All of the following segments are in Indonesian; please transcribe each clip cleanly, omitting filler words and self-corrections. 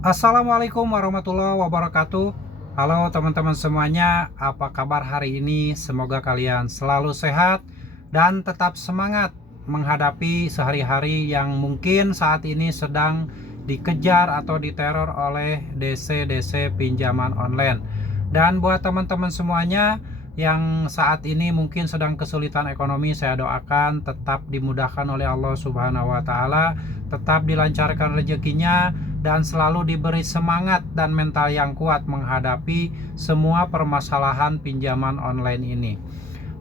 Assalamualaikum warahmatullahi wabarakatuh. Halo teman-teman semuanya, apa kabar hari ini? Semoga kalian selalu sehat dan tetap semangat menghadapi sehari-hari yang mungkin saat ini sedang dikejar atau diteror oleh DC-DC pinjaman online. Dan buat teman-teman semuanya yang saat ini mungkin sedang kesulitan ekonomi, saya doakan tetap dimudahkan oleh Allah Subhanahu wa taala, tetap dilancarkan rezekinya dan selalu diberi semangat dan mental yang kuat menghadapi semua permasalahan pinjaman online ini.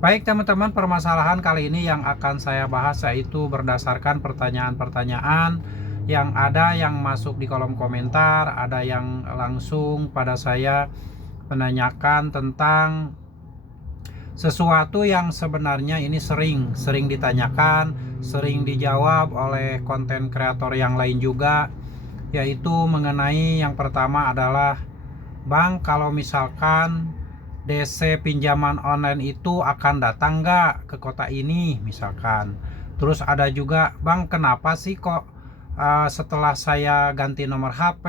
Baik teman-teman, permasalahan kali ini yang akan saya bahas yaitu berdasarkan pertanyaan-pertanyaan yang ada yang masuk di kolom komentar, ada yang langsung pada saya menanyakan tentang sesuatu yang sebenarnya ini sering ditanyakan, sering dijawab oleh konten kreator yang lain juga, yaitu mengenai yang pertama adalah, Bang, kalau misalkan DC pinjaman online itu akan datang nggak ke kota ini misalkan. Terus ada juga, Bang, kenapa sih kok setelah saya ganti nomor HP,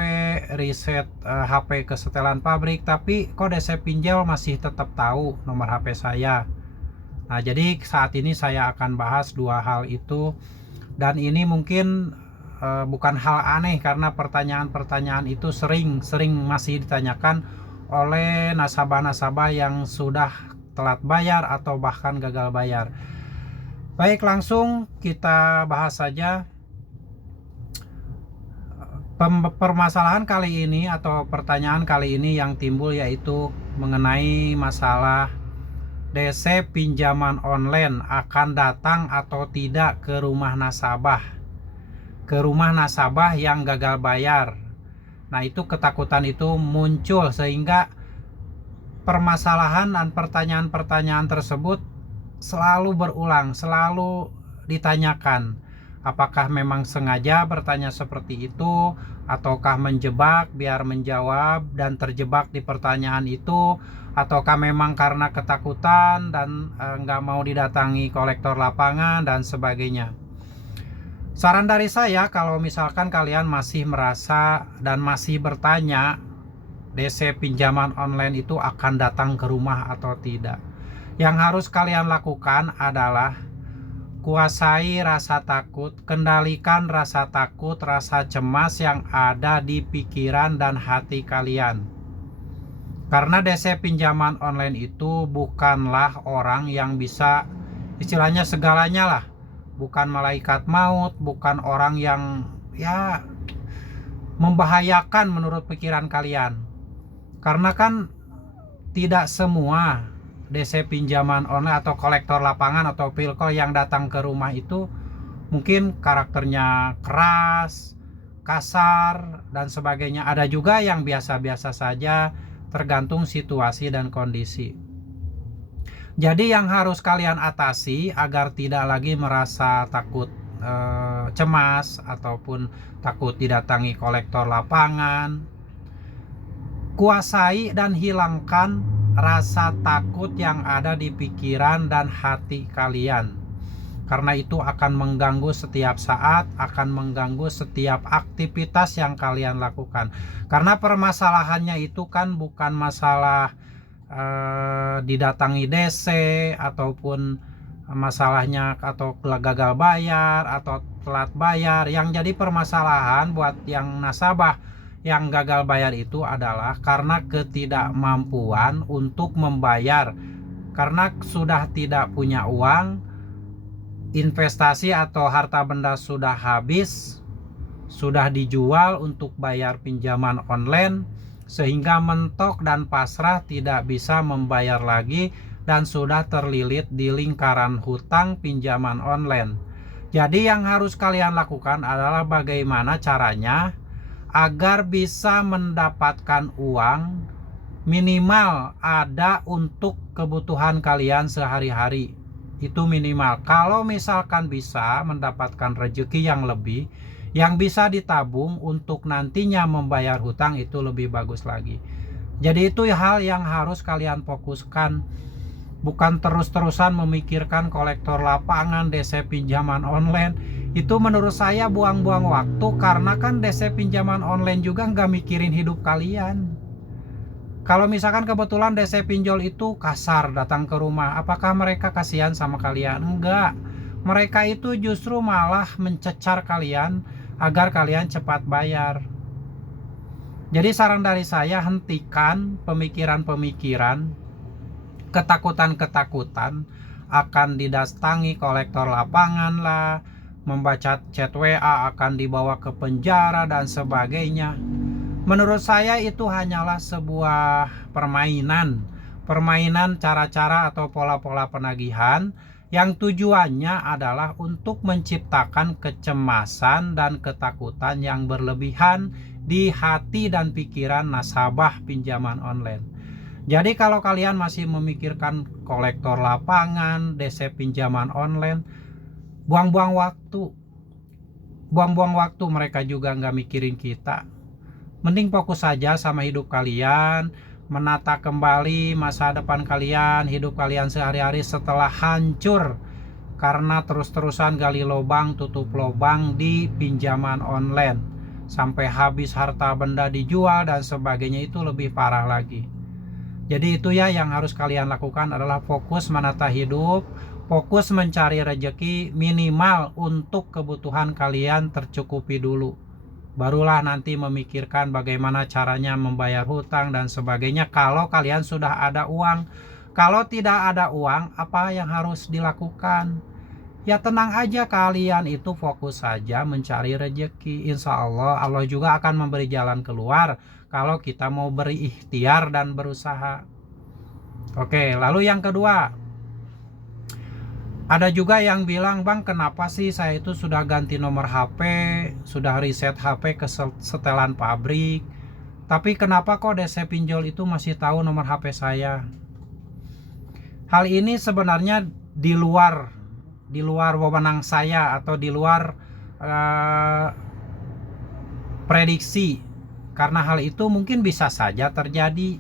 reset HP ke setelan pabrik, tapi kok DC pinjol masih tetap tahu nomor HP saya. Nah, jadi saat ini saya akan bahas dua hal itu, dan ini mungkin bukan hal aneh karena pertanyaan-pertanyaan itu sering masih ditanyakan oleh nasabah-nasabah yang sudah telat bayar atau bahkan gagal bayar. Baik, langsung kita bahas saja. Permasalahan kali ini atau pertanyaan kali ini yang timbul yaitu mengenai masalah DC pinjaman online akan datang atau tidak ke rumah nasabah, yang gagal bayar. Nah, itu ketakutan itu muncul sehingga permasalahan dan pertanyaan-pertanyaan tersebut selalu berulang, selalu ditanyakan. Apakah memang sengaja bertanya seperti itu, ataukah menjebak biar menjawab dan terjebak di pertanyaan itu, ataukah memang karena ketakutan dan nggak mau didatangi kolektor lapangan dan sebagainya. Saran dari saya, kalau misalkan kalian masih merasa dan masih bertanya DC pinjaman online itu akan datang ke rumah atau tidak, yang harus kalian lakukan adalah kuasai rasa takut, kendalikan rasa takut, rasa cemas yang ada di pikiran dan hati kalian. Karena DC pinjaman online itu bukanlah orang yang bisa istilahnya segalanya lah. Bukan malaikat maut, bukan orang yang ya membahayakan menurut pikiran kalian. Karena kan tidak semua DC pinjaman online atau kolektor lapangan atau pilkol yang datang ke rumah itu mungkin karakternya keras, kasar, dan sebagainya. Ada juga yang biasa-biasa saja, tergantung situasi dan kondisi. Jadi yang harus kalian atasi agar tidak lagi merasa takut, cemas, ataupun takut didatangi kolektor lapangan, kuasai dan hilangkan rasa takut yang ada di pikiran dan hati kalian. Karena itu akan mengganggu setiap saat, akan mengganggu setiap aktivitas yang kalian lakukan. Karena permasalahannya itu kan bukan masalah didatangi DC, ataupun masalahnya atau gagal bayar atau telat bayar. Yang jadi permasalahan buat yang nasabah yang gagal bayar itu adalah karena ketidakmampuan untuk membayar, karena sudah tidak punya uang, investasi atau harta benda sudah habis, sudah dijual untuk bayar pinjaman online, sehingga mentok dan pasrah tidak bisa membayar lagi dan sudah terlilit di lingkaran hutang pinjaman online. Jadi yang harus kalian lakukan adalah bagaimana caranya agar bisa mendapatkan uang minimal ada untuk kebutuhan kalian sehari-hari. Itu minimal. Kalau misalkan bisa mendapatkan rezeki yang lebih, yang bisa ditabung untuk nantinya membayar hutang, itu lebih bagus lagi. Jadi itu hal yang harus kalian fokuskan. Bukan terus-terusan memikirkan kolektor lapangan, DC pinjaman online. Itu menurut saya buang-buang waktu, karena kan DC pinjaman online juga nggak mikirin hidup kalian. Kalau misalkan kebetulan DC pinjol itu kasar datang ke rumah, apakah mereka kasihan sama kalian? Enggak. Mereka itu justru malah mencecar kalian agar kalian cepat bayar. Jadi saran dari saya, hentikan pemikiran-pemikiran, ketakutan-ketakutan akan didatangi kolektor lapangan lah, membaca chat WA akan dibawa ke penjara dan sebagainya. Menurut saya itu hanyalah sebuah permainan cara-cara atau pola-pola penagihan yang tujuannya adalah untuk menciptakan kecemasan dan ketakutan yang berlebihan di hati dan pikiran nasabah pinjaman online. Jadi kalau kalian masih memikirkan kolektor lapangan, DC pinjaman online, buang-buang waktu. Buang-buang waktu, mereka juga nggak mikirin kita. Mending fokus saja sama hidup kalian, menata kembali masa depan kalian, hidup kalian sehari-hari setelah hancur karena terus-terusan gali lubang tutup lubang di pinjaman online, sampai habis harta benda dijual dan sebagainya. Itu lebih parah lagi. Jadi itu ya yang harus kalian lakukan, adalah fokus menata hidup, fokus mencari rezeki, minimal untuk kebutuhan kalian tercukupi dulu. Barulah nanti memikirkan bagaimana caranya membayar hutang dan sebagainya kalau kalian sudah ada uang. Kalau tidak ada uang, apa yang harus dilakukan? Ya tenang aja, kalian itu fokus saja mencari rezeki. Insya Allah, Allah juga akan memberi jalan keluar kalau kita mau berikhtiar dan berusaha. Oke, lalu yang kedua, ada juga yang bilang, "Bang, kenapa sih saya itu sudah ganti nomor HP, sudah reset HP ke setelan pabrik, tapi kenapa kok DC pinjol itu masih tahu nomor HP saya?" Hal ini sebenarnya di luar wewenang saya atau di luar prediksi, karena hal itu mungkin bisa saja terjadi.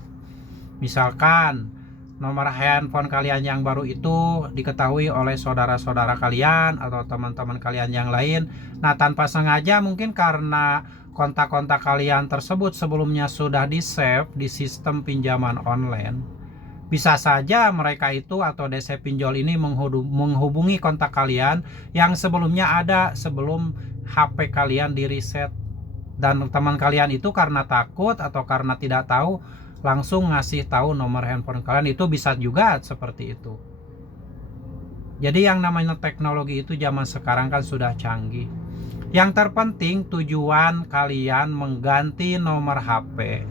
Misalkan nomor handphone kalian yang baru itu diketahui oleh saudara-saudara kalian atau teman-teman kalian yang lain. Nah, tanpa sengaja mungkin karena kontak-kontak kalian tersebut sebelumnya sudah di-save di sistem pinjaman online, bisa saja mereka itu atau DC pinjol ini menghubungi kontak kalian yang sebelumnya ada sebelum HP kalian di-reset. Dan teman kalian itu karena takut atau karena tidak tahu, langsung ngasih tahu nomor handphone kalian. Itu bisa juga seperti itu. Jadi yang namanya teknologi itu zaman sekarang kan sudah canggih. Yang terpenting tujuan kalian mengganti nomor HP,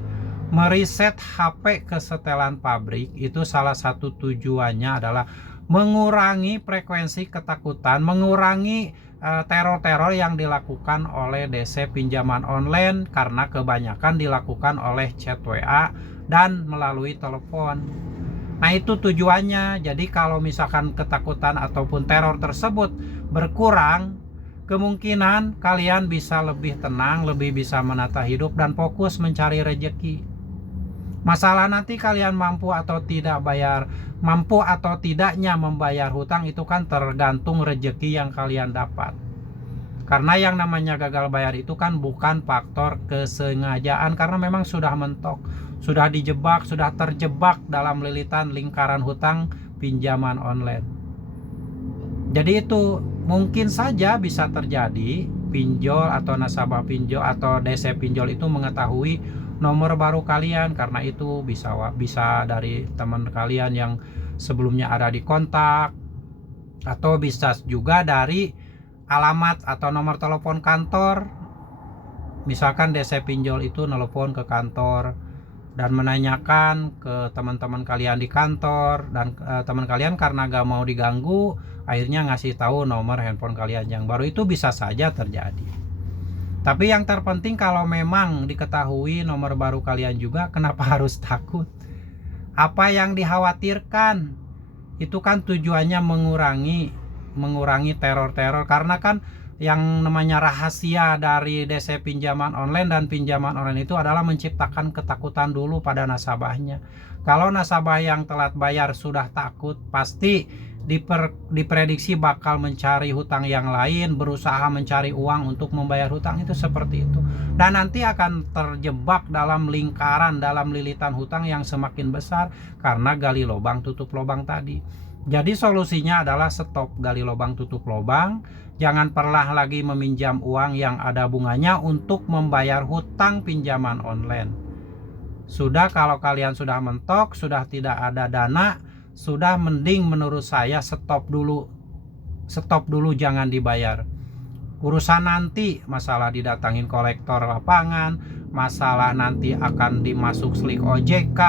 mereset HP ke setelan pabrik, itu salah satu tujuannya adalah mengurangi frekuensi ketakutan, mengurangi teror-teror yang dilakukan oleh DC pinjaman online, karena kebanyakan dilakukan oleh chat WA dan melalui telepon. Nah, itu tujuannya. Jadi kalau misalkan ketakutan ataupun teror tersebut berkurang, kemungkinan kalian bisa lebih tenang, lebih bisa menata hidup dan fokus mencari rezeki. Masalah nanti kalian mampu atau tidaknya membayar hutang itu kan tergantung rezeki yang kalian dapat. Karena yang namanya gagal bayar itu kan bukan faktor kesengajaan, karena memang sudah mentok, sudah dijebak, sudah terjebak dalam lilitan lingkaran hutang pinjaman online. Jadi itu mungkin saja bisa terjadi pinjol atau nasabah pinjol atau DC pinjol itu mengetahui nomor baru kalian, karena itu bisa dari teman kalian yang sebelumnya ada di kontak, atau bisa juga dari alamat atau nomor telepon kantor. Misalkan DC pinjol itu nelpon ke kantor dan menanyakan ke teman-teman kalian di kantor, dan teman kalian karena gak mau diganggu akhirnya ngasih tahu nomor handphone kalian yang baru. Itu bisa saja terjadi. Tapi yang terpenting kalau memang diketahui nomor baru kalian juga, kenapa harus takut? Apa yang dikhawatirkan? Itu kan tujuannya mengurangi teror-teror, karena kan yang namanya rahasia dari DC pinjaman online dan pinjaman online itu adalah menciptakan ketakutan dulu pada nasabahnya. Kalau nasabah yang telat bayar sudah takut, pasti diprediksi bakal mencari hutang yang lain, berusaha mencari uang untuk membayar hutang, itu seperti itu. Dan nanti akan terjebak dalam lingkaran, dalam lilitan hutang yang semakin besar karena gali lubang tutup lubang tadi. Jadi solusinya adalah stop gali lubang tutup lubang. Jangan pernah lagi meminjam uang yang ada bunganya untuk membayar hutang pinjaman online. Sudah, kalau kalian sudah mentok, sudah tidak ada dana, sudah mending menurut saya stop dulu, jangan dibayar. Urusan nanti, masalah didatangin kolektor lapangan, masalah nanti akan dimasuk slik OJK,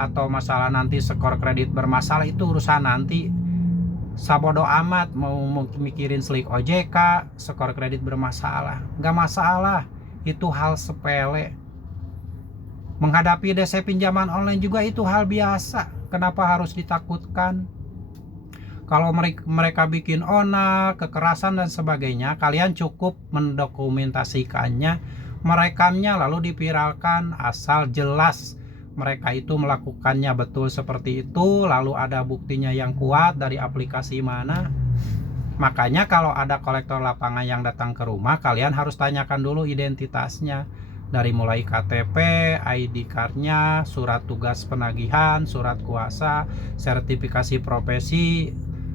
atau masalah nanti skor kredit bermasalah, itu urusan nanti. Sabodo amat mau mikirin slik OJK, skor kredit bermasalah, nggak masalah, itu hal sepele. Menghadapi DC pinjaman online juga itu hal biasa. Kenapa harus ditakutkan? Kalau mereka bikin onak, kekerasan dan sebagainya, kalian cukup mendokumentasikannya, merekamnya, lalu dipiralkan, asal jelas mereka itu melakukannya betul seperti itu, lalu ada buktinya yang kuat dari aplikasi mana. Makanya kalau ada kolektor lapangan yang datang ke rumah, kalian harus tanyakan dulu identitasnya. Dari mulai KTP, ID card-nya, surat tugas penagihan, surat kuasa, sertifikasi profesi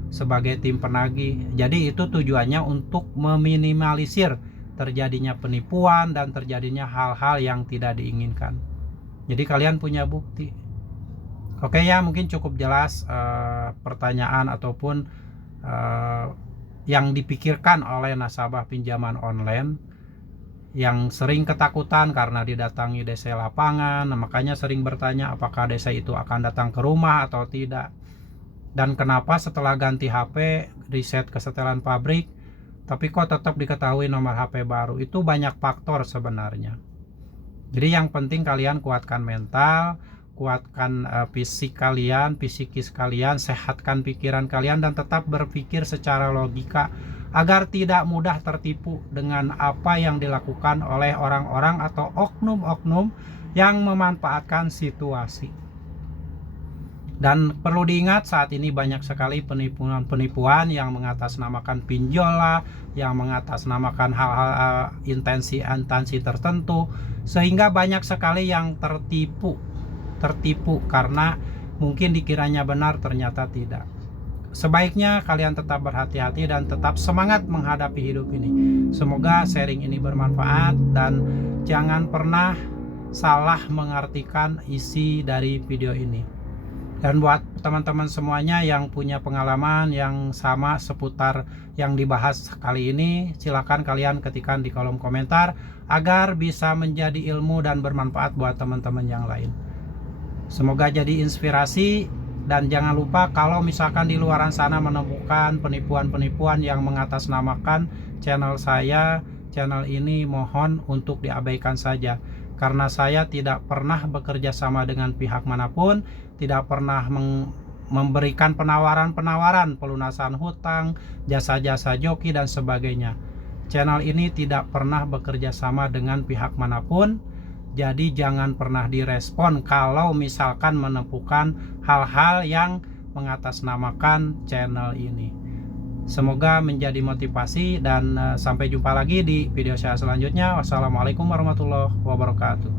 sebagai tim penagih. Jadi itu tujuannya untuk meminimalisir terjadinya penipuan dan terjadinya hal-hal yang tidak diinginkan. Jadi kalian punya bukti. Oke ya, mungkin cukup jelas pertanyaan ataupun yang dipikirkan oleh nasabah pinjaman online yang sering ketakutan karena didatangi DC lapangan. Makanya sering bertanya apakah DC itu akan datang ke rumah atau tidak, dan kenapa setelah ganti HP, reset kesetelan pabrik, tapi kok tetap diketahui nomor HP baru. Itu banyak faktor sebenarnya. Jadi yang penting kalian kuatkan mental, kuatkan psikis kalian, sehatkan pikiran kalian, dan tetap berpikir secara logika agar tidak mudah tertipu dengan apa yang dilakukan oleh orang-orang atau oknum-oknum yang memanfaatkan situasi. Dan perlu diingat, saat ini banyak sekali penipuan yang mengatasnamakan pinjol lah, yang mengatasnamakan hal-hal intensi tertentu, sehingga banyak sekali yang tertipu karena mungkin dikiranya benar, ternyata tidak. Sebaiknya kalian tetap berhati-hati dan tetap semangat menghadapi hidup ini. Semoga sharing ini bermanfaat, dan jangan pernah salah mengartikan isi dari video ini. Dan buat teman-teman semuanya yang punya pengalaman yang sama seputar yang dibahas kali ini, silakan kalian ketikkan di kolom komentar agar bisa menjadi ilmu dan bermanfaat buat teman-teman yang lain. Semoga jadi inspirasi. Dan jangan lupa, kalau misalkan di luaran sana menemukan penipuan-penipuan yang mengatasnamakan channel saya, channel ini mohon untuk diabaikan saja. Karena saya tidak pernah bekerja sama dengan pihak manapun, tidak pernah memberikan penawaran-penawaran pelunasan hutang, jasa-jasa joki dan sebagainya. Channel ini tidak pernah bekerja sama dengan pihak manapun. Jadi jangan pernah direspon kalau misalkan menemukan hal-hal yang mengatasnamakan channel ini. Semoga menjadi motivasi, dan sampai jumpa lagi di video saya selanjutnya. Wassalamualaikum warahmatullahi wabarakatuh.